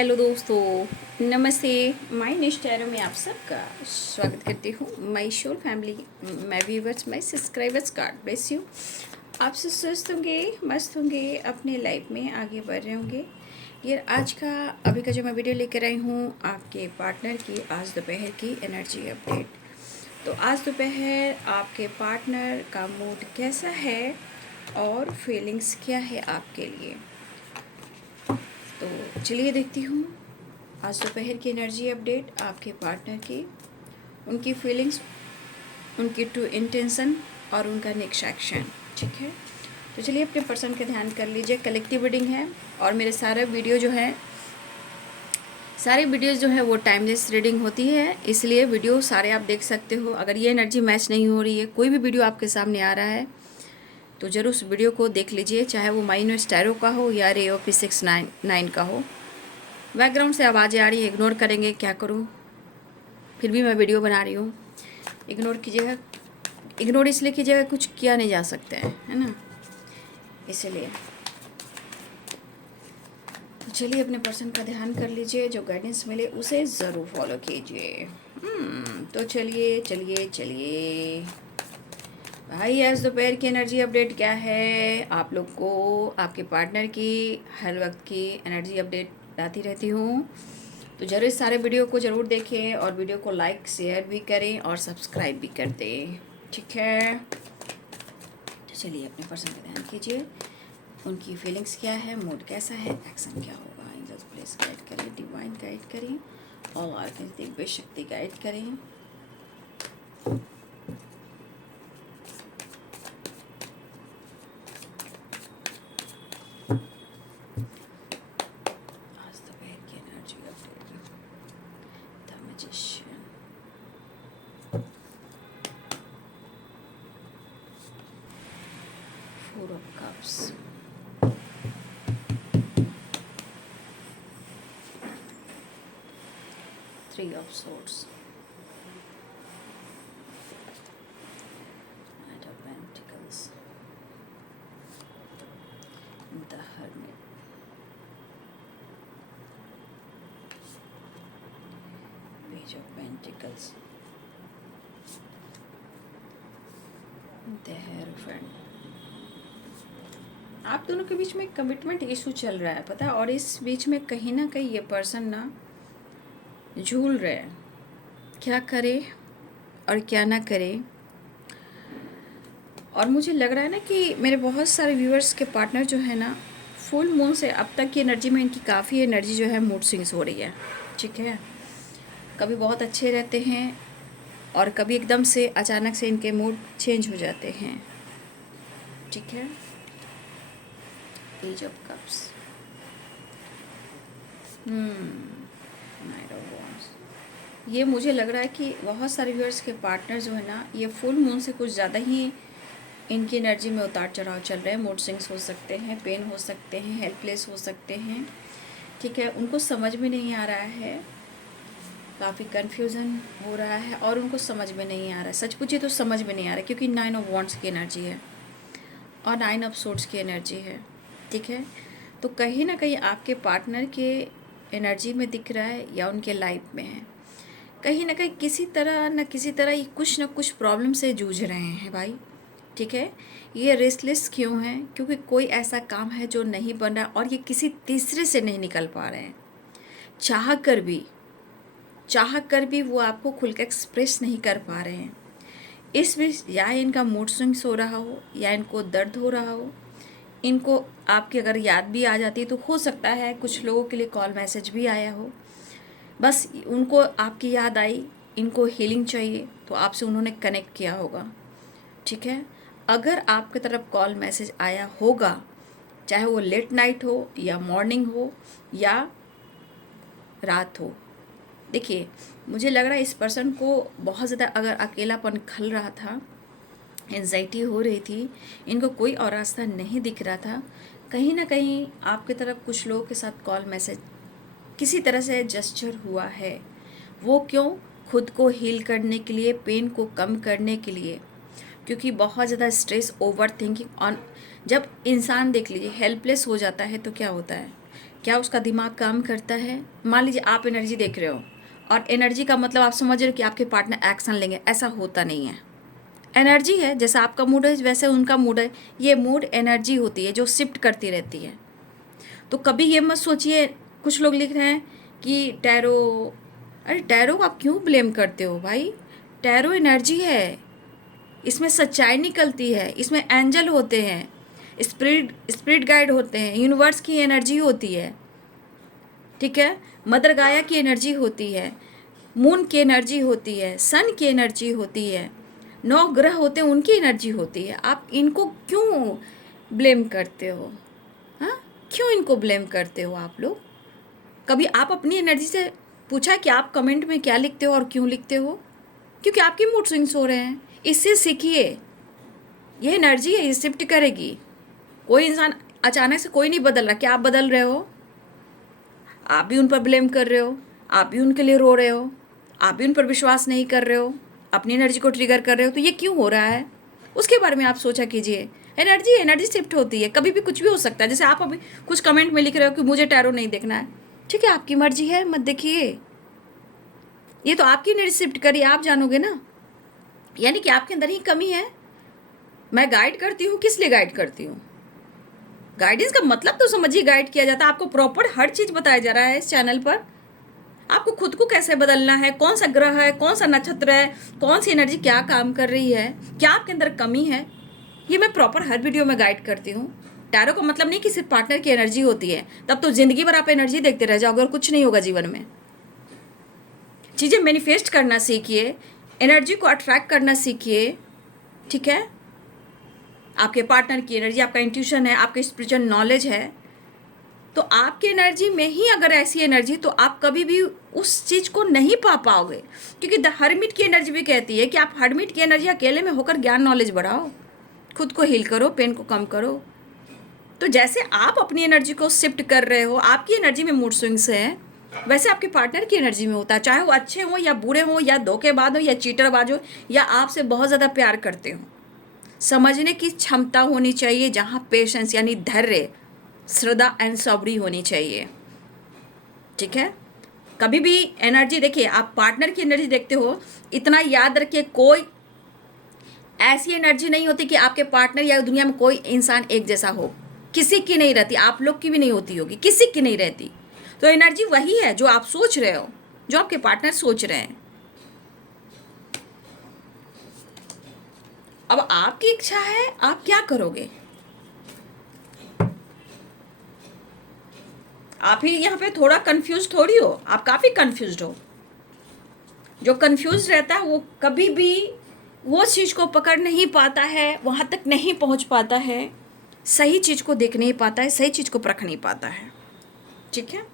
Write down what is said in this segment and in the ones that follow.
Hello दोस्तों, नमस्ते। My next tarot में आप सबका स्वागत करती हूँ। My soul family, my viewers, my subscribers, God bless you. आप सब स्वस्थ होंगे, मस्त होंगे, अपने लाइफ में आगे बढ़ रहे होंगे। ये आज का अभी का जो मैं वीडियो लेकर आई हूँ आपके पार्टनर की आज दोपहर की एनर्जी अपडेट। तो आज दोपहर आपके पार्टनर का मूड कैसा है और फीलिंग्स क्या है आपके लिए, तो चलिए देखती हूँ आज दोपहर की एनर्जी अपडेट आपके पार्टनर की, उनकी फीलिंग्स, उनकी ट्रू इंटेंशन और उनका नेक्स्ट एक्शन। ठीक है, तो चलिए अपने पर्सन का ध्यान कर लीजिए। कलेक्टिव रीडिंग है और मेरे सारे वीडियोज़ जो है वो टाइमलेस रीडिंग होती है, इसलिए वीडियो सारे आप देख सकते हो। अगर ये एनर्जी मैच नहीं हो रही है, कोई भी वीडियो आपके सामने आ रहा है तो ज़रूर उस वीडियो को देख लीजिए, चाहे वो माइनस टैरो का हो या रे ऑफ P69 का हो। बैकग्राउंड से आवाज़ें आ रही है, इग्नोर करेंगे, क्या करूँ, फिर भी मैं वीडियो बना रही हूँ। इग्नोर कीजिएगा, इग्नोर इसलिए कीजिएगा कुछ किया नहीं जा सकता है ना, इसलिए। तो चलिए अपने पर्सन का ध्यान कर लीजिए, जो गाइडेंस मिले उसे ज़रूर फॉलो कीजिए। तो चलिए चलिए चलिए भाई, आज दोपहर की एनर्जी अपडेट क्या है आप लोग को। आपके पार्टनर की हर वक्त की एनर्जी अपडेट लाती रहती हूँ, तो ज़रूर सारे वीडियो को ज़रूर देखें और वीडियो को लाइक शेयर भी करें और सब्सक्राइब भी कर दें। ठीक है, तो चलिए अपने पर्सन का ध्यान कीजिए, उनकी फीलिंग्स क्या है, मूड कैसा है, एक्शन क्या होगा। एंजल्स प्लीज गाइड करें, डिवाइन गाइड करें, ऑल आर्कन्स दिव्य शक्ति गाइड करें। Four of Cups, Three of Swords, Knight of Pentacles, The Hermit, Page of Pentacles, The Hierophant। आप दोनों के बीच में कमिटमेंट इशू चल रहा है, पता है, और इस बीच में कहीं ना कहीं ये पर्सन ना झूल रहे हैं, क्या करे और क्या ना करे। और मुझे लग रहा है ना कि मेरे बहुत सारे व्यूअर्स के पार्टनर जो है ना, फुल मून से अब तक की एनर्जी में इनकी काफ़ी एनर्जी जो है मूड स्विंग्स हो रही है। ठीक है, कभी बहुत अच्छे रहते हैं और कभी एकदम से अचानक से इनके मूड चेंज हो जाते हैं। ठीक है, page of cups, night of wands. ये मुझे लग रहा है कि बहुत सारे व्यूअर्स के पार्टनर जो है ना, ये फुल मून से कुछ ज़्यादा ही इनकी एनर्जी में उतार चढ़ाव चल रहे हैं। मूड स्विंग्स हो सकते हैं, पेन हो सकते हैं, हेल्पलेस हो सकते हैं। ठीक है, उनको समझ में नहीं आ रहा है, काफ़ी कन्फ्यूज़न हो रहा है और उनको समझ में नहीं आ रहा है। सच पूछिए तो समझ में नहीं आ रहा है, क्योंकि 9 ऑफ वॉन्ड्स की एनर्जी है और 9 ऑफ सोर्ड्स की एनर्जी है। ठीक है, तो कहीं ना कहीं आपके पार्टनर के एनर्जी में दिख रहा है या उनके लाइफ में है, कहीं ना कहीं किसी तरह न किसी तरह ये कुछ ना कुछ प्रॉब्लम से जूझ रहे हैं भाई। ठीक है, ये रेस्टलेस क्यों हैं, क्योंकि कोई ऐसा काम है जो नहीं बन रहा और ये किसी तीसरे से नहीं निकल पा रहे हैं। चाह कर भी वो आपको खुल के एक्सप्रेस नहीं कर पा रहे हैं। इस बीच या इनका मूड स्विंग्स हो रहा हो या इनको दर्द हो रहा हो, इनको आपकी अगर याद भी आ जाती है तो हो सकता है कुछ लोगों के लिए कॉल मैसेज भी आया हो, बस उनको आपकी याद आई, इनको हीलिंग चाहिए तो आपसे उन्होंने कनेक्ट किया होगा। ठीक है, अगर आपकी तरफ कॉल मैसेज आया होगा, चाहे वो लेट नाइट हो या मॉर्निंग हो या रात हो, देखिए मुझे लग रहा है इस पर्सन को बहुत ज़्यादा अगर अकेलापन खल रहा था, एंजाइटी हो रही थी, इनको कोई और रास्ता नहीं दिख रहा था, कहीं ना कहीं आपकी तरफ कुछ लोगों के साथ कॉल मैसेज किसी तरह से जेस्चर हुआ है। वो क्यों, खुद को हील करने के लिए, पेन को कम करने के लिए, क्योंकि बहुत ज़्यादा स्ट्रेस, ओवर थिंकिंग ऑन, जब इंसान देख लीजिए हेल्पलेस हो जाता है तो क्या होता है, क्या उसका दिमाग काम करता है? मान लीजिए आप एनर्जी देख रहे हो और एनर्जी का मतलब आप समझ रहे हो कि आपके पार्टनर एक्शन लेंगे, ऐसा होता नहीं है। एनर्जी है, जैसा आपका मूड है वैसे उनका मूड है। ये मूड एनर्जी होती है जो शिफ्ट करती रहती है। तो कभी ये मत सोचिए, कुछ लोग लिख रहे हैं कि टैरो, अरे टैरो को आप क्यों ब्लेम करते हो भाई? टैरो एनर्जी है, इसमें सच्चाई निकलती है, इसमें एंजल होते हैं, स्पिरिट गाइड होते हैं, यूनिवर्स की एनर्जी होती है, ठीक है, मदर गाया की एनर्जी होती है, मून की एनर्जी होती है, सन की एनर्जी होती है, 9 ग्रह होते हैं उनकी एनर्जी होती है। आप इनको क्यों ब्लेम करते हो? हाँ, क्यों इनको ब्लेम करते हो आप लोग? कभी आप अपनी एनर्जी से पूछा कि आप कमेंट में क्या लिखते हो और क्यों लिखते हो? क्योंकि आपके मूड स्विंग्स हो रहे हैं। इससे सीखिए, ये एनर्जी है, ये शिफ्ट करेगी। कोई इंसान अचानक से कोई नहीं बदल रहा, क्या आप बदल रहे हो? आप भी उन पर ब्लेम कर रहे हो, आप भी उनके लिए रो रहे हो, आप भी उन पर विश्वास नहीं कर रहे हो, अपनी एनर्जी को ट्रिगर कर रहे हो। तो ये क्यों हो रहा है, उसके बारे में आप सोचा कीजिए। एनर्जी शिफ्ट होती है, कभी भी कुछ भी हो सकता है। जैसे आप अभी कुछ कमेंट में लिख रहे हो कि मुझे टैरो नहीं देखना है, ठीक है, आपकी मर्जी है, मत देखिए। ये तो आपकी एनर्जी शिफ्ट करिए, आप जानोगे ना। यानी कि आपके अंदर ही कमी है। मैं गाइड करती हूँ, किस लिए गाइड करती हूँ? गाइडेंस का मतलब तो समझिए, गाइड किया जाता है। आपको प्रॉपर हर चीज़ बताया जा रहा है इस चैनल पर। आपको खुद को कैसे बदलना है, कौन सा ग्रह है, कौन सा नक्षत्र है, कौन सी एनर्जी क्या काम कर रही है, क्या आपके अंदर कमी है, ये मैं प्रॉपर हर वीडियो में गाइड करती हूँ। टैरो का मतलब नहीं कि सिर्फ पार्टनर की एनर्जी होती है, तब तो जिंदगी भर आप एनर्जी देखते रह जाओगे और कुछ नहीं होगा जीवन में। चीज़ें मैनिफेस्ट करना सीखिए, एनर्जी को अट्रैक्ट करना सीखिए, ठीक है। आपके पार्टनर की एनर्जी, आपका इंट्यूशन है, आपका स्पिरिचुअल नॉलेज है, तो आपकी एनर्जी में ही अगर ऐसी एनर्जी, तो आप कभी भी उस चीज़ को नहीं पा पाओगे। क्योंकि द हर्मिट की एनर्जी भी कहती है कि आप हर्मिट की एनर्जी अकेले में होकर ज्ञान नॉलेज बढ़ाओ, खुद को हील करो, पेन को कम करो। तो जैसे आप अपनी एनर्जी को शिफ्ट कर रहे हो, आपकी एनर्जी में मूड स्विंग्स है, वैसे आपके पार्टनर की एनर्जी में होता है। चाहे वो अच्छे हों या बुरे हों, या धोखेबाज हो या चीटरबाज हो, या आपसे बहुत ज़्यादा प्यार करते हो, समझने की क्षमता होनी चाहिए, जहाँ पेशेंस यानी धैर्य, श्रद्धा एंड सबरी होनी चाहिए, ठीक है। कभी भी एनर्जी देखिए, आप पार्टनर की एनर्जी देखते हो, इतना याद रखिए, कोई ऐसी एनर्जी नहीं होती कि आपके पार्टनर या दुनिया में कोई इंसान एक जैसा हो। किसी की नहीं रहती, आप लोग की भी नहीं होती होगी, किसी की नहीं रहती। तो एनर्जी वही है जो आप सोच रहे हो, जो आपके पार्टनर सोच रहे हैं। अब आपकी इच्छा है, आप क्या करोगे? आप ही यहाँ पे थोड़ा कंफ्यूज थोड़ी हो, आप काफ़ी कंफ्यूज्ड हो। जो कंफ्यूज रहता है वो कभी भी वो चीज़ को पकड़ नहीं पाता है, वहाँ तक नहीं पहुँच पाता है, सही चीज़ को देख नहीं पाता है, सही चीज़ को परख नहीं पाता है, ठीक है।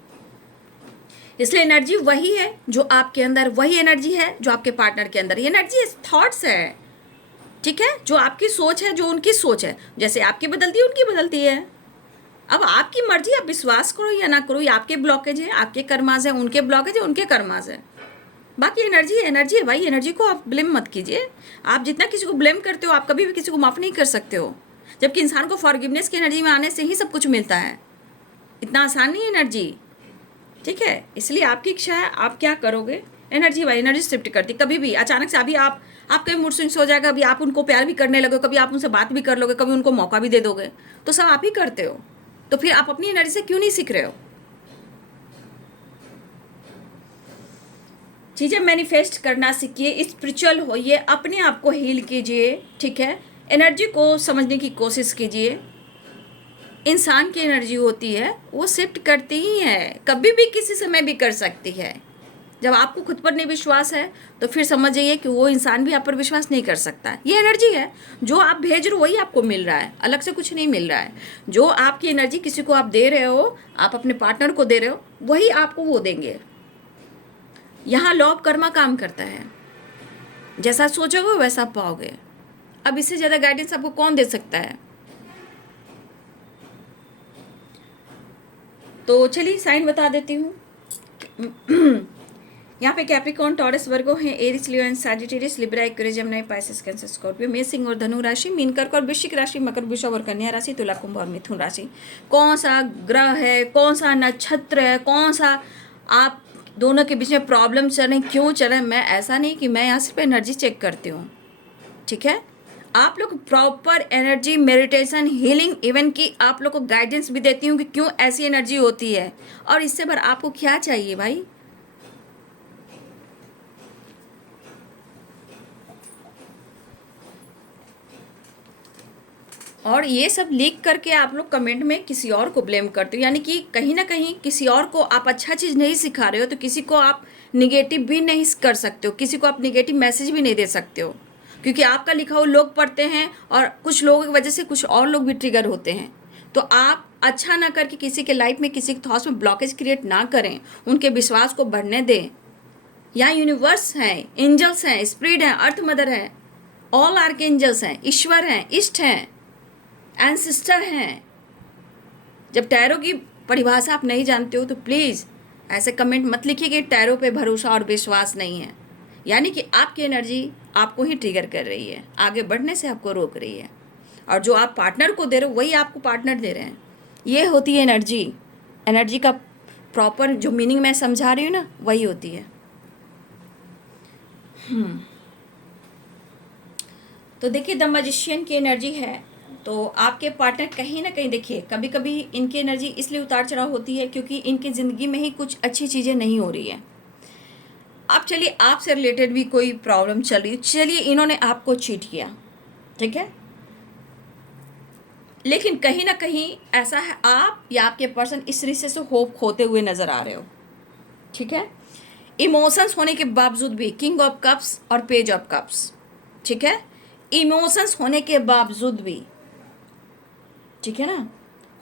इसलिए एनर्जी वही है जो आपके अंदर, वही एनर्जी है जो आपके पार्टनर के अंदर। एनर्जी थॉट्स है, ठीक है, जो आपकी सोच है, जो उनकी सोच है, जैसे आपकी बदलती है उनकी बदलती है। अब आपकी मर्जी, आप विश्वास करो या ना करो, ये आपके ब्लॉकेज है, आपके कर्माज है, उनके ब्लॉकेज है, उनके कर्माज है। बाकी एनर्जी है भाई, एनर्जी को आप ब्लेम मत कीजिए। आप जितना किसी को ब्लेम करते हो, आप कभी भी किसी को माफ़ नहीं कर सकते हो, जबकि इंसान को फॉरगिवनेस की एनर्जी में आने से ही सब कुछ मिलता है। इतना आसान नहीं है एनर्जी, ठीक है। इसलिए आपकी इच्छा है, आप क्या करोगे। एनर्जी भाई, एनर्जी शिफ्ट करती कभी भी अचानक से। अभी आपका मूड स्विंग्स हो जाएगा, अभी आप उनको प्यार भी करने लगे, कभी आप उनसे बात भी कर लोगे, कभी उनको मौका भी दे दोगे, तो सब आप ही करते हो। तो फिर आप अपनी एनर्जी से क्यों नहीं सीख रहे हो? चीज़ें मैनिफेस्ट करना सीखिए, स्पिरिचुअल होइए, अपने आप को हील कीजिए, ठीक है। एनर्जी को समझने की कोशिश कीजिए। इंसान की एनर्जी होती है, वो शिफ्ट करती ही है, कभी भी किसी समय भी कर सकती है। जब आपको खुद पर नहीं विश्वास है, तो फिर समझ जाइए कि वो इंसान भी आप पर विश्वास नहीं कर सकता है। ये एनर्जी है, जो आप भेज रहे हो वही आपको मिल रहा है, अलग से कुछ नहीं मिल रहा है। जो आपकी एनर्जी किसी को आप दे रहे हो, आप अपने पार्टनर को दे रहे हो, वही आपको वो देंगे। यहाँ लॉ ऑफ कर्मा काम करता है, जैसा सोचोगे वैसा पाओगे। अब इससे ज़्यादा गाइडेंस आपको कौन दे सकता है? तो चलिए साइन बता देती हूँ। यहाँ पे कैप्रिकॉर्न, टॉरस, वर्गो है, Aries, Leo and Sagittarius, Libra, Aquarius, Gemini, Pisces, Cancer, Scorpio, मेष, सिंह और धनु राशि, मीन, कर्क और वृश्चिक राशि, मकर, वृषभ और कन्या राशि, तुला, कुंभ और मिथुन राशि। कौन सा ग्रह है, कौन सा नक्षत्र है, कौन सा आप दोनों के बीच में प्रॉब्लम चल रहे, क्यों चल रहे, मैं ऐसा नहीं कि मैं यहाँ सिर्फ एनर्जी चेक करती हूँ, ठीक है। आप लोग proper energy, meditation, healing, even कि आप लोग को गाइडेंस भी देती हूँ कि क्यों ऐसी एनर्जी होती है और इससे पर आपको क्या चाहिए भाई। और ये सब लिख करके आप लोग कमेंट में किसी और को ब्लेम करते हो, यानी कि कहीं ना कहीं किसी और को आप अच्छा चीज़ नहीं सिखा रहे हो, तो किसी को आप निगेटिव भी नहीं कर सकते हो, किसी को आप निगेटिव मैसेज भी नहीं दे सकते हो, क्योंकि आपका लिखा हुआ लोग पढ़ते हैं और कुछ लोगों की वजह से कुछ और लोग भी ट्रिगर होते हैं। तो आप अच्छा ना करके किसी के लाइफ में, किसी के थॉट्स में ब्लॉकेज क्रिएट ना करें, उनके विश्वास को बढ़ने दें। यहाँ यूनिवर्स हैं, एंजल्स हैं, स्पिरिट हैं, अर्थ मदर है, ऑल आर्क एंजल्स हैं, ईश्वर हैं, इष्ट हैं, एंसिस्टर हैं। जब टैरो की परिभाषा आप नहीं जानते हो तो प्लीज़ ऐसे कमेंट मत लिखिए कि टैरो पे भरोसा और विश्वास नहीं है, यानी कि आपकी एनर्जी आपको ही ट्रिगर कर रही है, आगे बढ़ने से आपको रोक रही है, और जो आप पार्टनर को दे रहे हो वही आपको पार्टनर दे रहे हैं। ये होती है एनर्जी। एनर्जी का प्रॉपर जो मीनिंग मैं समझा रही हूँ ना, वही होती है। तो देखिए, द मैजिशियन की एनर्जी है, तो आपके पार्टनर कहीं ना कहीं, देखिए कभी कभी इनकी एनर्जी इसलिए उतार चढ़ाव होती है क्योंकि इनकी ज़िंदगी में ही कुछ अच्छी चीज़ें नहीं हो रही है। अब चलिए, आपसे रिलेटेड भी कोई प्रॉब्लम चल रही है, चलिए इन्होंने आपको चीट किया, ठीक है, लेकिन कहीं ना कहीं ऐसा है आप या आपके पर्सन इस रिश्ते से होप खोते हुए नज़र आ रहे हो, ठीक है। इमोशंस होने के बावजूद भी, किंग ऑफ कप्स और पेज ऑफ कप्स, ठीक है, इमोशंस होने के बावजूद भी, ठीक है ना,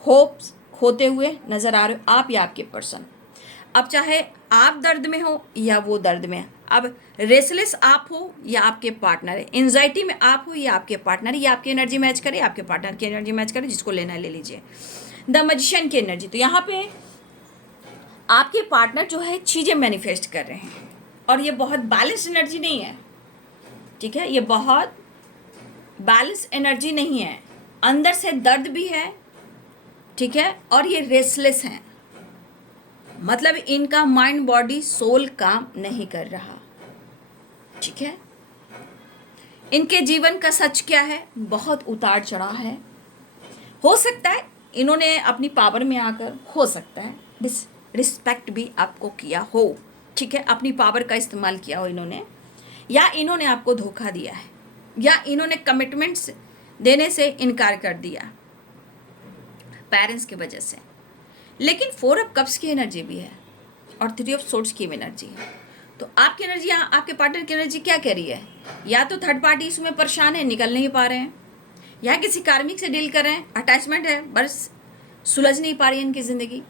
होप्स खोते हुए नज़र आ रहे हो आप या आपके पर्सन। अब चाहे आप दर्द में हो या वो दर्द में है, अब रेसलेस आप हो या आपके पार्टनर है, एंजाइटी में आप हो या आपके पार्टनर, या आपकी एनर्जी मैच करे, आपके पार्टनर की एनर्जी मैच करे, जिसको लेना है ले लीजिए। द मैजिशियन की एनर्जी, तो यहाँ पे आपके पार्टनर जो है चीज़ें मैनिफेस्ट कर रहे हैं, और ये बहुत बैलेंस एनर्जी नहीं है, ठीक है, ये बहुत बैलेंस एनर्जी नहीं है, अंदर से दर्द भी है, ठीक है, और ये रेसलेस हैं, मतलब इनका माइंड, बॉडी, सोल काम नहीं कर रहा, ठीक है। इनके जीवन का सच क्या है, बहुत उतार चढ़ाव है। हो सकता है इन्होंने अपनी पावर में आकर, हो सकता है रिस्पेक्ट भी आपको किया हो, ठीक है, अपनी पावर का इस्तेमाल किया हो इन्होंने, या इन्होंने आपको धोखा दिया है, या इन्होंने कमिटमेंट्स देने से इनकार कर दिया पेरेंट्स की वजह से। लेकिन 4 ऑफ कप्स की एनर्जी भी है और 3 ऑफ सोर्ड्स की एनर्जी है। तो आपकी एनर्जी, यहाँ आपके पार्टनर की एनर्जी क्या कह रही है, या तो थर्ड पार्टी इसमें परेशान है, निकल नहीं पा रहे हैं, या किसी कार्मिक से डील कर रहे हैं, अटैचमेंट है, बस सुलझ नहीं पा रही है इनकी ज़िंदगी।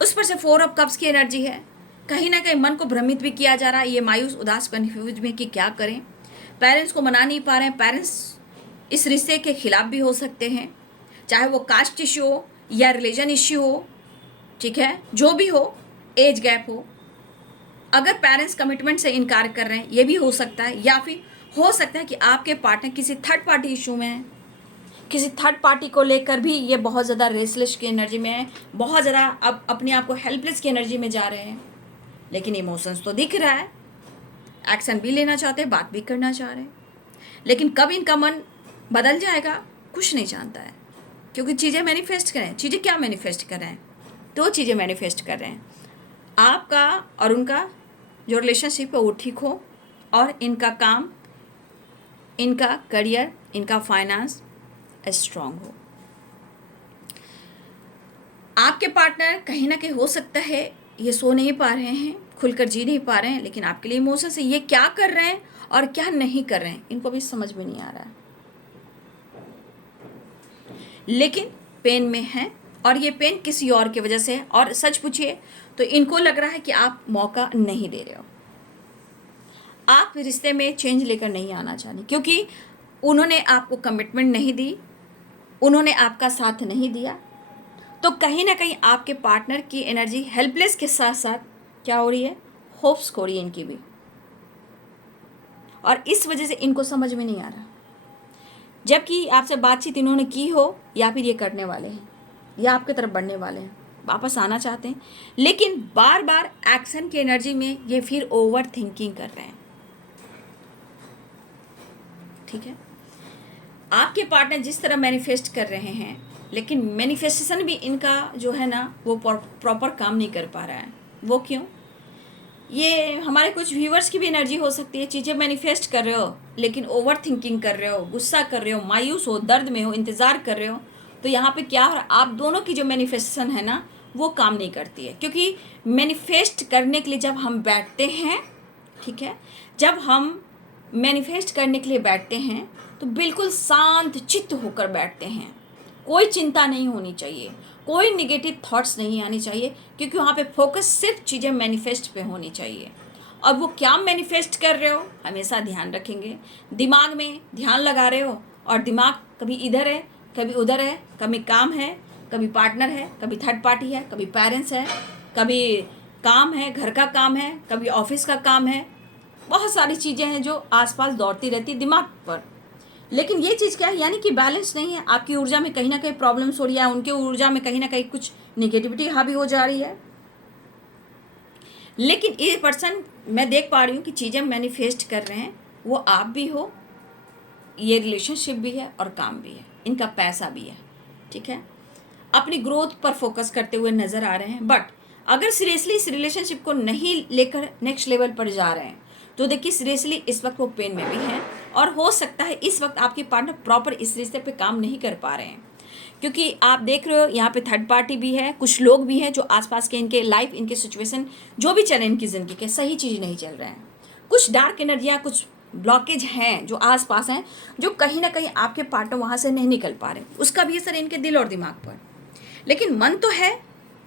उस पर से 4 ऑफ कप्स की एनर्जी है, कहीं ना कहीं मन को भ्रमित भी किया जा रहा है, ये मायूस, उदास, कन्फ्यूज में कि क्या करें, पेरेंट्स को मना नहीं पा रहे हैं, पेरेंट्स इस रिश्ते के खिलाफ भी हो सकते हैं, चाहे वो कास्ट इश्यू हो या रिलीजन इश्यू हो, ठीक है, जो भी हो, एज गैप हो, अगर पेरेंट्स कमिटमेंट से इनकार कर रहे हैं ये भी हो सकता है, या फिर हो सकता है कि आपके पार्टनर किसी थर्ड पार्टी इशू में है, किसी थर्ड पार्टी को लेकर भी ये बहुत ज़्यादा रेसलेस की एनर्जी में है, बहुत ज़्यादा अब अपने आप को हेल्पलेस की एनर्जी में जा रहे हैं। लेकिन इमोशंस तो दिख रहा है, एक्शन भी लेना चाहते हैं, बात भी करना चाह रहे हैं, लेकिन कब इनका मन बदल जाएगा कुछ नहीं जानता है, क्योंकि चीज़ें मैनिफेस्ट करें, चीज़ें क्या मैनिफेस्ट कर रहे हैं, 2 चीज़ें मैनिफेस्ट कर रहे हैं, आपका और उनका जो रिलेशनशिप है वो ठीक हो, और इनका काम, इनका करियर, इनका फाइनेंस स्ट्रांग हो। आपके पार्टनर कहीं ना कहीं हो सकता है ये सो नहीं पा रहे हैं, खुलकर जी नहीं पा रहे हैं, लेकिन आपके लिए इमोशन से ये क्या कर रहे हैं और क्या नहीं कर रहे हैं इनको भी समझ में नहीं आ रहा है, लेकिन पेन में है, और ये पेन किसी और की वजह से है। और सच पूछिए तो इनको लग रहा है कि आप मौका नहीं दे रहे हो, आप रिश्ते में चेंज लेकर नहीं आना चाहते, क्योंकि उन्होंने आपको कमिटमेंट नहीं दी, उन्होंने आपका साथ नहीं दिया। तो कहीं ना कहीं आपके पार्टनर की एनर्जी हेल्पलेस के साथ साथ क्या हो रही है, होप्स खो रही है इनकी भी, और इस वजह से इनको समझ में नहीं आ रहा। जबकि आपसे बातचीत इन्होंने की हो, या फिर ये करने वाले हैं, या आपके तरफ बढ़ने वाले हैं, वापस आना चाहते हैं, लेकिन बार बार एक्शन की एनर्जी में ये फिर ओवर थिंकिंग कर रहे हैं। ठीक है, आपके पार्टनर जिस तरह मैनिफेस्ट कर रहे हैं, लेकिन मैनिफेस्टेशन भी इनका जो है ना वो प्रॉपर काम नहीं कर पा रहा है। वो क्यों? ये हमारे कुछ व्यूवर्स की भी एनर्जी हो सकती है। चीज़ें मैनिफेस्ट कर रहे हो लेकिन ओवर थिंकिंग कर रहे हो, गुस्सा कर रहे हो, मायूस हो, दर्द में हो, इंतज़ार कर रहे हो। तो यहाँ पे क्या हो रहा है, आप दोनों की जो मैनिफेस्टेशन है ना वो काम नहीं करती है। क्योंकि मैनिफेस्ट करने के लिए जब हम बैठते हैं, ठीक है, जब हम मैनिफेस्ट करने के लिए बैठते हैं तो बिल्कुल शांत चित्त होकर बैठते हैं। कोई चिंता नहीं होनी चाहिए, कोई निगेटिव थॉट्स नहीं आनी चाहिए, क्योंकि वहाँ पे फोकस सिर्फ चीज़ें मैनिफेस्ट पे होनी चाहिए। और वो क्या मैनिफेस्ट कर रहे हो हमेशा ध्यान रखेंगे। दिमाग में ध्यान लगा रहे हो और दिमाग कभी इधर है, कभी उधर है, कभी काम है, कभी पार्टनर है, कभी थर्ड पार्टी है, कभी पेरेंट्स है, कभी काम है, घर का काम है, कभी ऑफिस का काम है। बहुत सारी चीज़ें हैं जो आसपास दौड़ती रहती दिमाग पर। लेकिन ये चीज़ क्या है, यानी कि बैलेंस नहीं है। आपकी ऊर्जा में कहीं ना कहीं प्रॉब्लम्स हो रही है, उनके ऊर्जा में कहीं ना कहीं कुछ निगेटिविटी हावी हो जा रही है। लेकिन ये पर्सन मैं देख पा रही हूँ कि चीज़ें मैनिफेस्ट कर रहे हैं, वो आप भी हो, ये रिलेशनशिप भी है और काम भी है, इनका पैसा भी है। ठीक है, अपनी ग्रोथ पर फोकस करते हुए नज़र आ रहे हैं। बट अगर सीरियसली इस रिलेशनशिप को नहीं लेकर नेक्स्ट लेवल पर जा रहे हैं तो देखिए सीरियसली इस वक्त वो पेन में भी हैं, और हो सकता है इस वक्त आपके पार्टनर प्रॉपर इस रिश्ते पे काम नहीं कर पा रहे हैं। क्योंकि आप देख रहे हो यहाँ पे थर्ड पार्टी भी है, कुछ लोग भी हैं जो आसपास के इनके लाइफ, इनके सिचुएशन जो भी चले इनकी ज़िंदगी के, सही चीज़ नहीं चल रहे हैं। कुछ डार्क एनर्जियाँ, कुछ ब्लॉकेज हैं जो आसपास हैं, जो कहीं ना कहीं आपके पार्टनर वहाँ से नहीं निकल पा रहे। उसका भी असर इनके दिल और दिमाग पर। लेकिन मन तो है,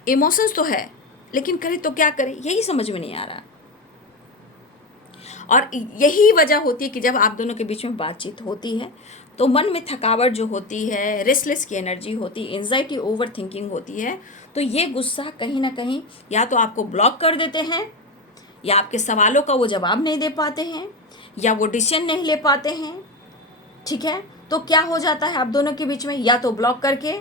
इमोशंस तो है, लेकिन करे तो क्या करे यही समझ में नहीं आ रहा। और यही वजह होती है कि जब आप दोनों के बीच में बातचीत होती है तो मन में थकावट जो होती है, रेस्टलेस की एनर्जी होती है, एंजाइटी, ओवर थिंकिंग होती है। तो ये गुस्सा कहीं ना कहीं या तो आपको ब्लॉक कर देते हैं, या आपके सवालों का वो जवाब नहीं दे पाते हैं, या वो डिसीजन नहीं ले पाते हैं। ठीक है, तो क्या हो जाता है आप दोनों के बीच में, या तो ब्लॉक करके,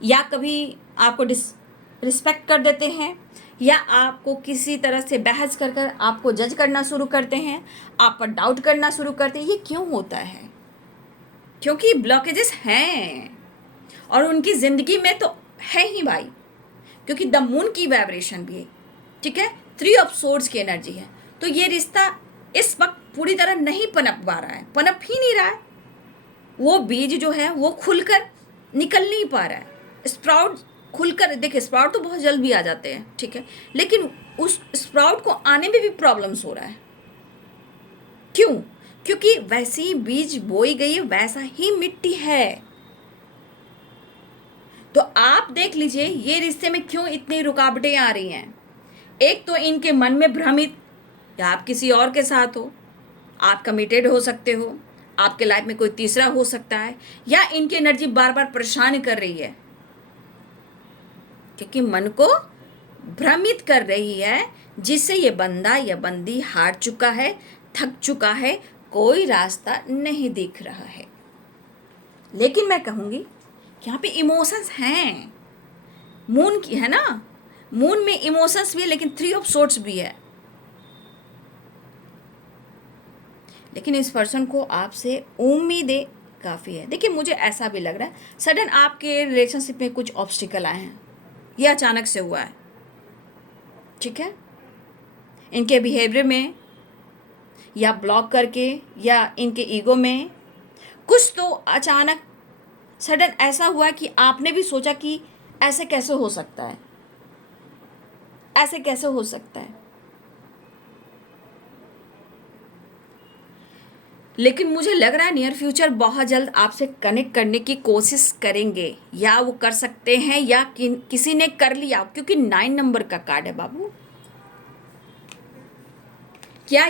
या कभी आपको रिस्पेक्ट कर देते हैं, या आपको किसी तरह से बहस कर कर आपको जज करना शुरू करते हैं, आप पर डाउट करना शुरू करते हैं। ये क्यों होता है? क्योंकि ब्लॉकेजेस हैं और उनकी ज़िंदगी में तो है ही भाई, क्योंकि द मून की वाइब्रेशन भी है। ठीक है, 3 ऑफ सोर्ड्स की एनर्जी है। तो ये रिश्ता इस वक्त पूरी तरह नहीं पनप पा रहा है, पनप ही नहीं रहा है। वो बीज जो है वो खुलकर निकल नहीं पा रहा है। स्प्राउट खुलकर, देखिए स्प्राउट तो बहुत जल्द भी आ जाते हैं, ठीक है, लेकिन उस स्प्राउट को आने में भी प्रॉब्लम्स हो रहा है। क्यों? क्योंकि वैसे ही बीज बोई गई है, वैसा ही मिट्टी है। तो आप देख लीजिए ये रिश्ते में क्यों इतनी रुकावटें आ रही हैं। एक तो इनके मन में भ्रमित, या आप किसी और के साथ हो, आप कमिटेड हो सकते हो, आपके लाइफ में कोई तीसरा हो सकता है, या इनकी एनर्जी बार बार परेशान कर रही है, क्योंकि मन को भ्रमित कर रही है, जिससे ये बंदा या बंदी हार चुका है, थक चुका है, कोई रास्ता नहीं दिख रहा है। लेकिन मैं कहूँगी कि यहाँ पे इमोशंस हैं, मून की है ना, मून में इमोशंस भी है, लेकिन 3 ऑफ सोर्ड्स भी है। लेकिन इस पर्सन को आपसे उम्मीदें काफ़ी है। देखिए मुझे ऐसा भी लग रहा है सडन आपके रिलेशनशिप में कुछ ऑब्स्टिकल आए हैं, ये अचानक से हुआ है। ठीक है, इनके बिहेवियर में, या ब्लॉक करके, या इनके ईगो में कुछ तो अचानक सडन ऐसा हुआ कि आपने भी सोचा कि ऐसे कैसे हो सकता है, ऐसे कैसे हो सकता है। लेकिन मुझे लग रहा है नियर फ्यूचर बहुत जल्द आपसे कनेक्ट करने की कोशिश करेंगे, या वो कर सकते हैं, या किसी ने कर लिया, क्योंकि 9 नंबर का कार्ड है बाबू। क्या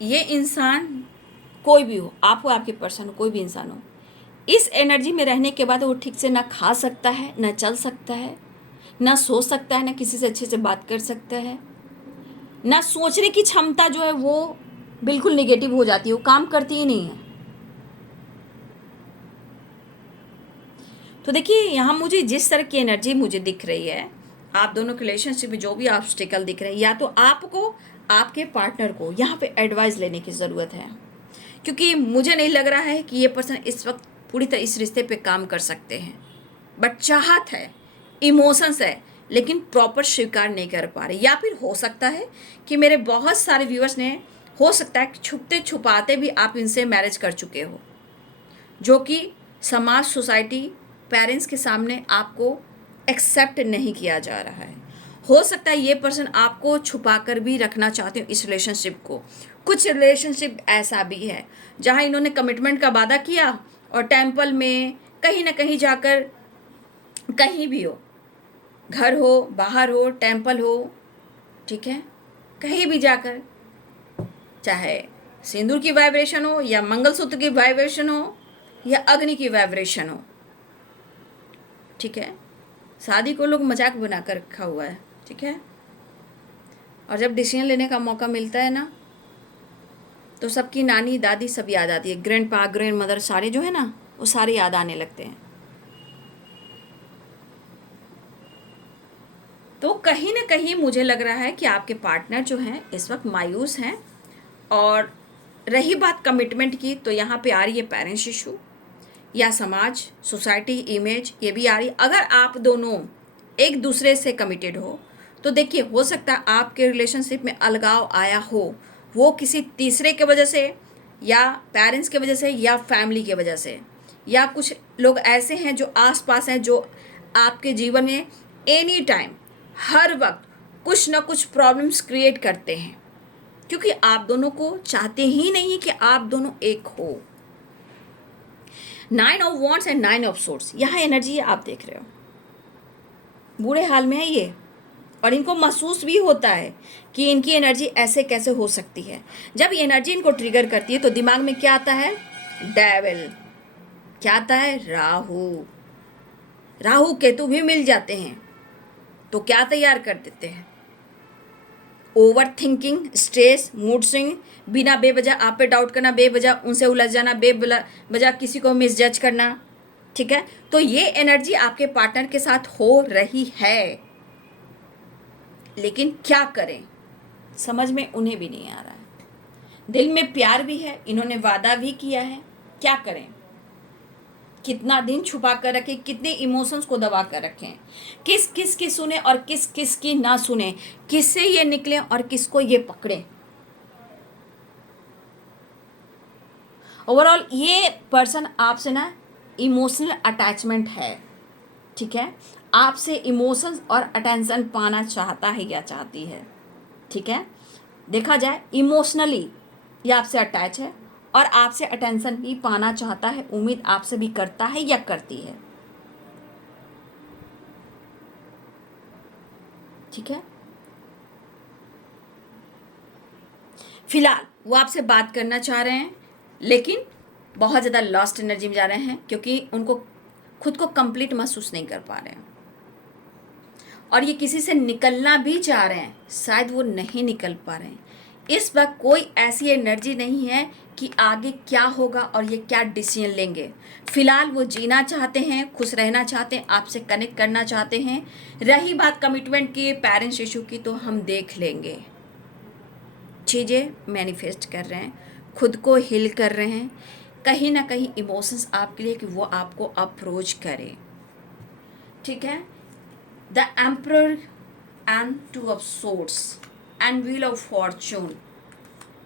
ये इंसान कोई भी हो, आप हो, आपके पर्सन हो, कोई भी इंसान हो, इस एनर्जी में रहने के बाद वो ठीक से ना खा सकता है, ना चल सकता है, ना सो सकता है, ना किसी से अच्छे से बात कर सकता है, ना सोचने की क्षमता जो है वो बिल्कुल नेगेटिव हो जाती है, वो काम करती ही नहीं है। तो देखिए यहाँ मुझे जिस तरह की एनर्जी मुझे दिख रही है, आप दोनों के रिलेशनशिप में जो भी ऑब्स्टिकल दिख रहे हैं, या तो आपको आपके पार्टनर को यहाँ पे एडवाइस लेने की ज़रूरत है, क्योंकि मुझे नहीं लग रहा है कि ये पर्सन इस वक्त पूरी तरह इस रिश्ते पे काम कर सकते हैं। बट चाहत है, इमोशंस है, लेकिन प्रॉपर स्वीकार नहीं कर पा रहे। या फिर हो सकता है कि मेरे बहुत सारे व्यूअर्स ने, हो सकता है कि छुपते छुपाते भी आप इनसे मैरिज कर चुके हो, जो कि समाज, सोसाइटी, पेरेंट्स के सामने आपको एक्सेप्ट नहीं किया जा रहा है। हो सकता है ये पर्सन आपको छुपा कर भी रखना चाहते हो इस रिलेशनशिप को। कुछ रिलेशनशिप ऐसा भी है जहां इन्होंने कमिटमेंट का वादा किया और टेम्पल में कहीं ना कहीं जाकर, कहीं भी हो, घर हो, बाहर हो, टेम्पल हो, ठीक है, कहीं भी जाकर, चाहे सिंदूर की वाइब्रेशन हो या मंगलसूत्र की वाइब्रेशन हो या अग्नि की वाइब्रेशन हो, ठीक है, शादी को लोग मजाक बनाकर रखा हुआ है, ठीक है। और जब डिसीजन लेने का मौका मिलता है ना, तो सबकी नानी दादी सब याद आती है, ग्रैंड पा, ग्रैंड मदर, सारे जो है ना वो सारे याद आने लगते हैं। तो कहीं ना कहीं मुझे लग रहा है कि आपके पार्टनर जो हैं इस वक्त मायूस हैं। और रही बात कमिटमेंट की, तो यहाँ पे आ रही है पेरेंट्स इशू या समाज, सोसाइटी, इमेज, ये भी आ रही है। अगर आप दोनों एक दूसरे से कमिटेड हो तो देखिए, हो सकता है आपके रिलेशनशिप में अलगाव आया हो, वो किसी तीसरे के वजह से, या पेरेंट्स के वजह से, या फैमिली के वजह से, या कुछ लोग ऐसे हैं जो आसपास हैं जो आपके जीवन में एनी टाइम, हर वक्त कुछ ना कुछ प्रॉब्लम्स क्रिएट करते हैं, क्योंकि आप दोनों को चाहते ही नहीं कि आप दोनों एक हो। 9 of wands and 9 of swords, यहाँ एनर्जी आप देख रहे हो, बुरे हाल में है ये। और इनको महसूस भी होता है कि इनकी एनर्जी ऐसे कैसे हो सकती है। जब ये एनर्जी इनको ट्रिगर करती है तो दिमाग में क्या आता है? डेविल। क्या आता है? राहु। राहु केतु भी मिल जाते हैं तो क्या तैयार कर देते हैं? Over thinking, stress, mood swing, बिना बेवजह आप पे डाउट करना, बेवजह उनसे उलझ जाना, बेवजह किसी को मिसजज करना, ठीक है। तो ये एनर्जी आपके पार्टनर के साथ हो रही है, लेकिन क्या करें समझ में उन्हें भी नहीं आ रहा है। दिल में प्यार भी है, इन्होंने वादा भी किया है, क्या करें? कितना दिन छुपा कर रखें, कितने इमोशंस को दबा कर रखें, किस किस की सुने और किस किस की ना सुने, किससे ये निकले और किसको ये पकड़े। ओवरऑल ये पर्सन आपसे ना इमोशनल अटैचमेंट है, ठीक है, आपसे इमोशंस और अटेंशन पाना चाहता है या चाहती है, ठीक है। देखा जाए इमोशनली ये आपसे अटैच है और आपसे अटेंशन भी पाना चाहता है, उम्मीद आपसे भी करता है या करती है, ठीक है। फिलहाल वो आपसे बात करना चाह रहे हैं, लेकिन बहुत ज़्यादा लॉस्ट एनर्जी में जा रहे हैं, क्योंकि उनको खुद को कंप्लीट महसूस नहीं कर पा रहे हैं। और ये किसी से निकलना भी चाह रहे हैं, शायद वो नहीं निकल पा रहे हैं। इस वक्त कोई ऐसी एनर्जी नहीं है कि आगे क्या होगा और ये क्या डिसीजन लेंगे। फिलहाल वो जीना चाहते हैं, खुश रहना चाहते हैं, आपसे कनेक्ट करना चाहते हैं। रही बात कमिटमेंट की, पेरेंट्स इशू की, तो हम देख लेंगे। चीज़ें मैनिफेस्ट कर रहे हैं, खुद को हील कर रहे हैं, कहीं ना कहीं इमोशंस आपके लिए कि वो आपको अप्रोच करे, ठीक है। The emperor and 2 of swords and wheel of fortune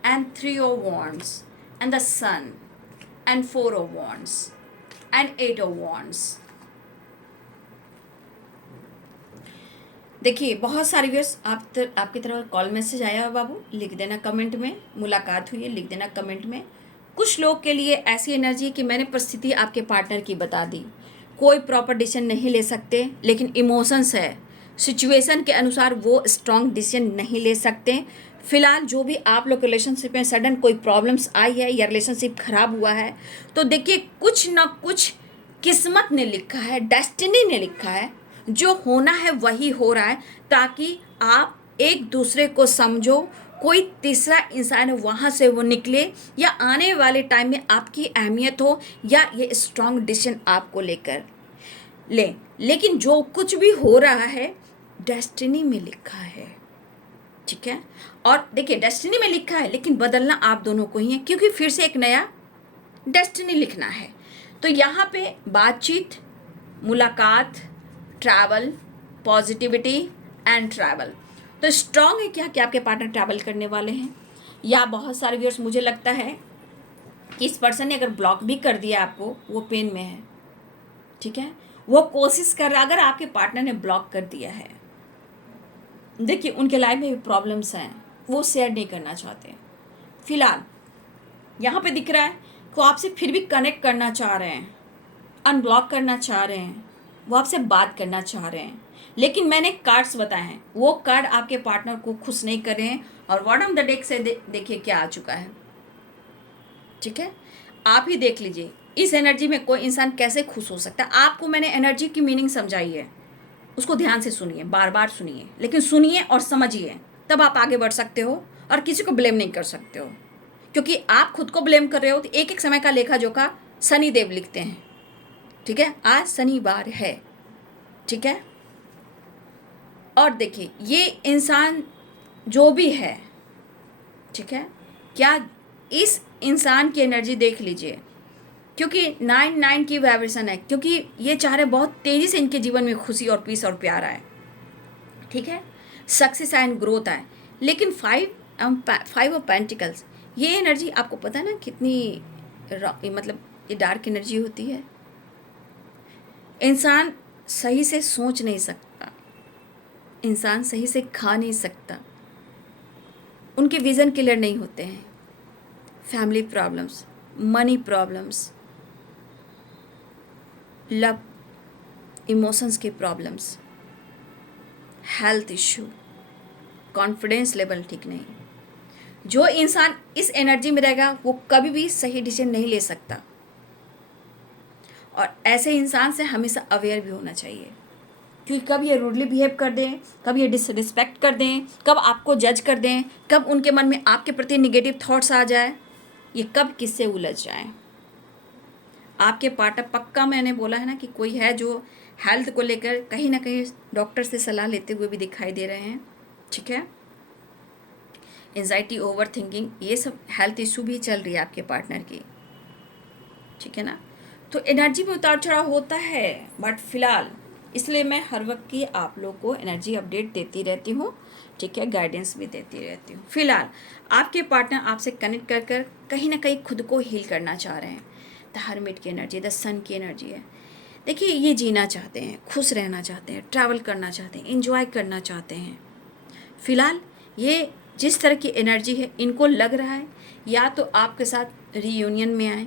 and 3 of wands and the sun and 4 of wands and 8 of wands। देखिए बहुत सारे व्यूअर्स आपकी तरफ कॉल मैसेज आया है, बाबू लिख देना कमेंट में, मुलाकात हुई है लिख देना कमेंट में। कुछ लोग के लिए ऐसी एनर्जी कि मैंने परिस्थिति आपके पार्टनर की बता दी, कोई प्रॉपर डिसीजन नहीं ले सकते, लेकिन इमोशंस है, सिचुएशन के अनुसार वो स्ट्रॉन्ग डिसीजन नहीं ले सकते। फिलहाल जो भी आप लोग रिलेशनशिप में सडन कोई प्रॉब्लम्स आई है या रिलेशनशिप खराब हुआ है, तो देखिए कुछ ना कुछ किस्मत ने लिखा है, डेस्टिनी ने लिखा है, जो होना है वही हो रहा है, ताकि आप एक दूसरे को समझो, कोई तीसरा इंसान वहाँ से वो निकले, या आने वाले टाइम में आपकी अहमियत हो, या ये स्ट्रॉन्ग डिसीजन आपको लेकर ले। लेकिन जो कुछ भी हो रहा है डेस्टिनी में लिखा है, ठीक है। और देखिए डेस्टिनी में लिखा है, लेकिन बदलना आप दोनों को ही है, क्योंकि फिर से एक नया डेस्टिनी लिखना है। तो यहाँ पे बातचीत, मुलाकात, ट्रैवल, पॉजिटिविटी एंड ट्रैवल। तो स्ट्रॉन्ग है क्या कि आपके पार्टनर ट्रैवल करने वाले हैं, या बहुत सारे व्यूअर्स मुझे लगता है कि इस पर्सन ने अगर ब्लॉक भी कर दिया आपको, वो पेन में है, ठीक है। वो कोशिश कर रहा, अगर आपके पार्टनर ने ब्लॉक कर दिया है, देखिए उनके लाइफ में भी प्रॉब्लम्स हैं, वो शेयर नहीं करना चाहते। फिलहाल यहाँ पे दिख रहा है कि वो आपसे फिर भी कनेक्ट करना चाह रहे हैं, अनब्लॉक करना चाह रहे हैं, वो आपसे बात करना चाह रहे हैं, लेकिन मैंने कार्ड्स बताए हैं, वो कार्ड आपके पार्टनर को खुश नहीं कर रहे हैं। और बॉटम द डेक से देखिए क्या आ चुका है, ठीक है। आप ही देख लीजिए इस एनर्जी में कोई इंसान कैसे खुश हो सकता है। आपको मैंने एनर्जी की मीनिंग समझाई है, उसको ध्यान से सुनिए, बार बार सुनिए, लेकिन सुनिए और समझिए, तब आप आगे बढ़ सकते हो और किसी को ब्लेम नहीं कर सकते हो। क्योंकि आप खुद को ब्लेम कर रहे हो तो एक एक समय का लेखा जोखा शनि देव लिखते हैं, ठीक है। आज शनिवार है, ठीक है। और देखिए ये इंसान जो भी है, ठीक है, क्या इस इंसान की एनर्जी देख लीजिए, क्योंकि 9 की वाइब्रेशन है, क्योंकि ये चाह रहे बहुत तेज़ी से इनके जीवन में खुशी और पीस और प्यार आए, ठीक है, सक्सेस एंड ग्रोथ आए। लेकिन 5 ऑफ पेंटिकल्स, ये एनर्जी आपको पता है ना कितनी मतलब ये डार्क एनर्जी होती है। इंसान सही से सोच नहीं सकता, इंसान सही से खा नहीं सकता, उनके विज़न क्लियर नहीं होते हैं, family problems, money problems, love, emotions के problems, health issue, confidence level ठीक नहीं। जो इंसान इस एनर्जी में रहेगा वो कभी भी सही डिसीजन नहीं ले सकता, और ऐसे इंसान से हमेशा अवेयर भी होना चाहिए, क्योंकि कब ये रूडली बिहेव कर दें, कब ये डिसरिस्पेक्ट कर दें, कब आपको जज कर दें, कब उनके मन में आपके प्रति निगेटिव थॉट्स आ जाए, ये कब किससे उलझ जाए। आपके पार्टनर पक्का, मैंने बोला है ना कि कोई है जो हेल्थ को लेकर कहीं ना कहीं डॉक्टर से सलाह लेते हुए भी दिखाई दे रहे हैं, ठीक है। एंजाइटी, ओवर थिंकिंग, ये सब हेल्थ इशू भी चल रही है आपके पार्टनर की, ठीक है ना। तो एनर्जी में उतार चढ़ाव होता है, बट फिलहाल इसलिए मैं हर वक्त की आप लोग को एनर्जी अपडेट देती रहती हूँ, ठीक है, गाइडेंस भी देती रहती हूँ। फिलहाल आपके पार्टनर आपसे कनेक्ट कर कर कहीं ना कहीं खुद को हील करना चाह रहे हैं। द हर्मिट की एनर्जी, द सन की एनर्जी है। देखिए ये जीना चाहते हैं, खुश रहना चाहते हैं, ट्रैवल करना चाहते हैं, एंजॉय करना चाहते हैं। फिलहाल ये जिस तरह की एनर्जी है, इनको लग रहा है या तो आपके साथ रीयूनियन में आए,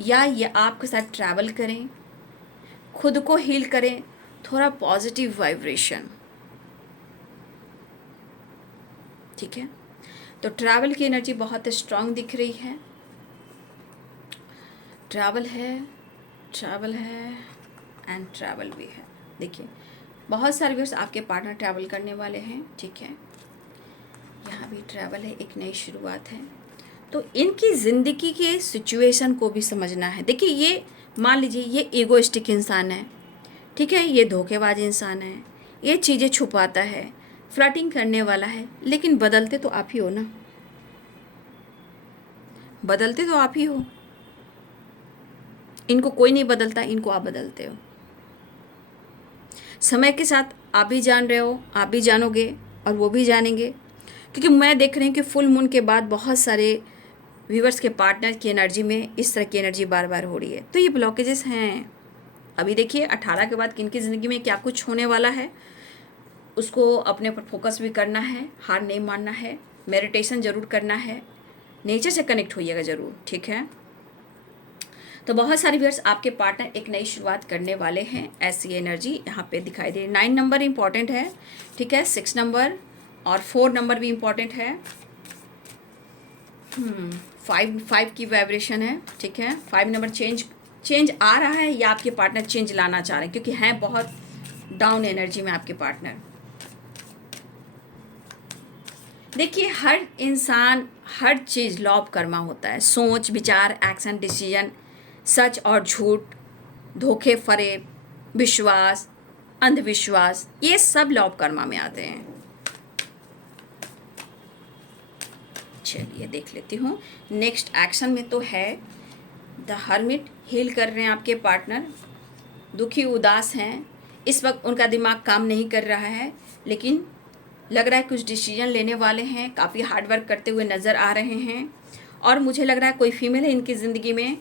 या ये आपके साथ ट्रैवल करें, खुद को हील करें, थोड़ा पॉजिटिव वाइब्रेशन, ठीक है। तो ट्रैवल की एनर्जी बहुत स्ट्रांग दिख रही है, ट्रैवल है, ट्रैवल है एंड ट्रैवल भी है। देखिए बहुत सारे व्यूअर्स आपके पार्टनर ट्रैवल करने वाले हैं, ठीक है। यहाँ भी ट्रैवल है, एक नई शुरुआत है। तो इनकी ज़िंदगी के सिचुएशन को भी समझना है। देखिए ये मान लीजिए ये ईगोइस्टिक इंसान है, ठीक है, ये धोखेबाज इंसान है, ये चीज़ें छुपाता है, फ्लर्टिंग करने वाला है, लेकिन बदलते तो आप ही हो ना, बदलते तो आप ही हो। इनको कोई नहीं बदलता, इनको आप बदलते हो। समय के साथ आप भी जान रहे हो, आप भी जानोगे और वो भी जानेंगे, क्योंकि मैं देख रही हूँ कि फुल मून के बाद बहुत सारे व्यूवर्स के पार्टनर की एनर्जी में इस तरह की एनर्जी बार बार हो रही है। तो ये ब्लॉकेजेस हैं। अभी देखिए 18 के बाद किन की ज़िंदगी में क्या कुछ होने वाला है, उसको अपने ऊपर फोकस भी करना है, हार नहीं मानना है, मेडिटेशन ज़रूर करना है, नेचर से कनेक्ट होइएगा ज़रूर, ठीक है। तो बहुत सारे व्यूअर्स आपके पार्टनर एक नई शुरुआत करने वाले हैं, ऐसी एनर्जी यहाँ पे दिखाई दे रही है। 9 नंबर इंपॉर्टेंट है, ठीक है, 6 नंबर और 4 नंबर भी इम्पॉर्टेंट है। 5 की वाइब्रेशन है, ठीक है। 5 नंबर चेंज आ रहा है, या आपके पार्टनर चेंज लाना चाह रहे हैं, क्योंकि हैं बहुत डाउन एनर्जी में आपके पार्टनर। देखिए, हर इंसान हर चीज़ लॉ ऑफ कर्मा होता है। सोच, विचार, एक्शन, डिसीजन, सच और झूठ, धोखे, फरेब, विश्वास, अंधविश्वास, ये सब लॉ ऑफ कर्मा में आते हैं। चलिए देख लेती हूँ। नेक्स्ट एक्शन में तो है द हर्मिट। हील कर रहे हैं आपके पार्टनर, दुखी उदास हैं, इस वक्त उनका दिमाग काम नहीं कर रहा है, लेकिन लग रहा है कुछ डिसीजन लेने वाले हैं, काफ़ी हार्डवर्क करते हुए नज़र आ रहे हैं। और मुझे लग रहा है कोई फीमेल है इनकी ज़िंदगी में,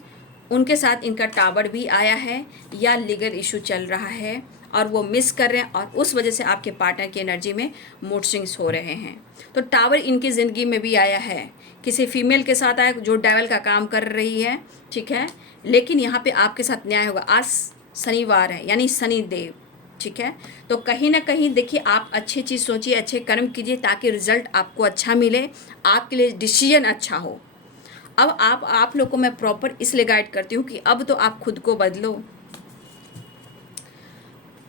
उनके साथ इनका टावर भी आया है या लीगल इशू चल रहा है और वो मिस कर रहे हैं, और उस वजह से आपके पार्टनर की एनर्जी में मूड स्विंग्स हो रहे हैं। तो टावर इनकी ज़िंदगी में भी आया है, किसी फीमेल के साथ आया जो डेवल का काम कर रही है, ठीक है। लेकिन यहाँ पे आपके साथ न्याय होगा। आज शनिवार है, यानी शनिदेव, ठीक है। तो कहीं ना कहीं देखिए, आप अच्छी चीज़ सोचिए, अच्छे कर्म कीजिए ताकि रिजल्ट आपको अच्छा मिले, आपके लिए डिसीजन अच्छा हो। अब आप लोग को मैं प्रॉपर इसलिए गाइड करती हूँ कि अब तो आप खुद को बदलो।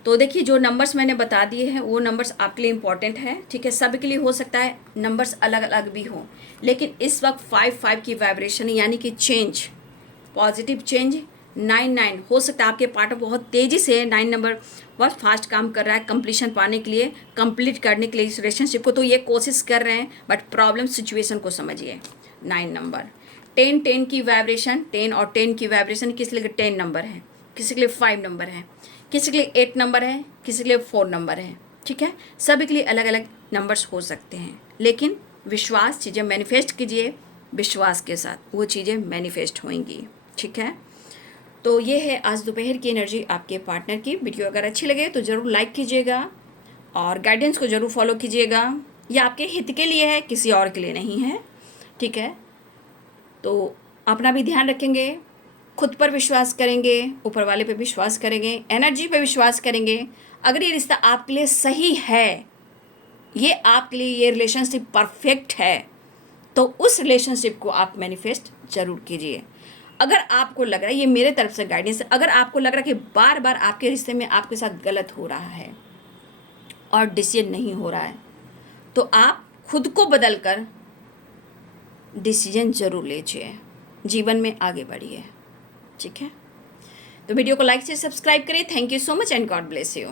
तो देखिए, जो नंबर्स मैंने बता दिए हैं वो नंबर्स आपके लिए इम्पॉर्टेंट है, ठीक है। सबके लिए हो सकता है नंबर्स अलग अलग भी हों, लेकिन इस वक्त 5-5 की वाइब्रेशन यानी कि चेंज, पॉजिटिव चेंज 9-9 हो सकता है। आपके पार्टनर बहुत तेज़ी से 9 नंबर बहुत फास्ट काम कर रहा है कंप्लीशन पाने के लिए, कंप्लीट करने के लिए इस रिलेशनशिप को, तो ये कोशिश कर रहे हैं, बट प्रॉब्लम सिचुएशन को समझिए। 9 नंबर, 10 की वाइब्रेशन, 10 और 10 की वाइब्रेशन किसी के लिए 10 नंबर है, किसी के लिए 5 नंबर है, किसी के लिए 8 नंबर है, किसी के लिए 4 नंबर है, ठीक है। सभी के लिए अलग अलग नंबर्स हो सकते हैं, लेकिन विश्वास, चीज़ें मैनिफेस्ट कीजिए विश्वास के साथ, वो चीज़ें मैनिफेस्ट होंगी, ठीक है। तो ये है आज दोपहर की एनर्जी आपके पार्टनर की। वीडियो अगर अच्छी लगे तो ज़रूर लाइक कीजिएगा और गाइडेंस को ज़रूर फॉलो कीजिएगा। ये आपके हित के लिए है, किसी और के लिए नहीं है, ठीक है। तो अपना भी ध्यान रखेंगे, खुद पर विश्वास करेंगे, ऊपर वाले पे विश्वास करेंगे, एनर्जी पे विश्वास करेंगे। अगर ये रिश्ता आपके लिए सही है, ये आपके लिए ये रिलेशनशिप परफेक्ट है, तो उस रिलेशनशिप को आप मैनिफेस्ट जरूर कीजिए। अगर आपको लग रहा है, ये मेरे तरफ से गाइडेंस है, अगर आपको लग रहा है कि बार बार आपके रिश्ते में आपके साथ गलत हो रहा है और डिसीजन नहीं हो रहा है, तो आप खुद को बदल कर डिसीजन जरूर लीजिए, जीवन में आगे बढ़िए, ठीक है। तो वीडियो को लाइक से सब्सक्राइब करें। Thank you so much and God bless you.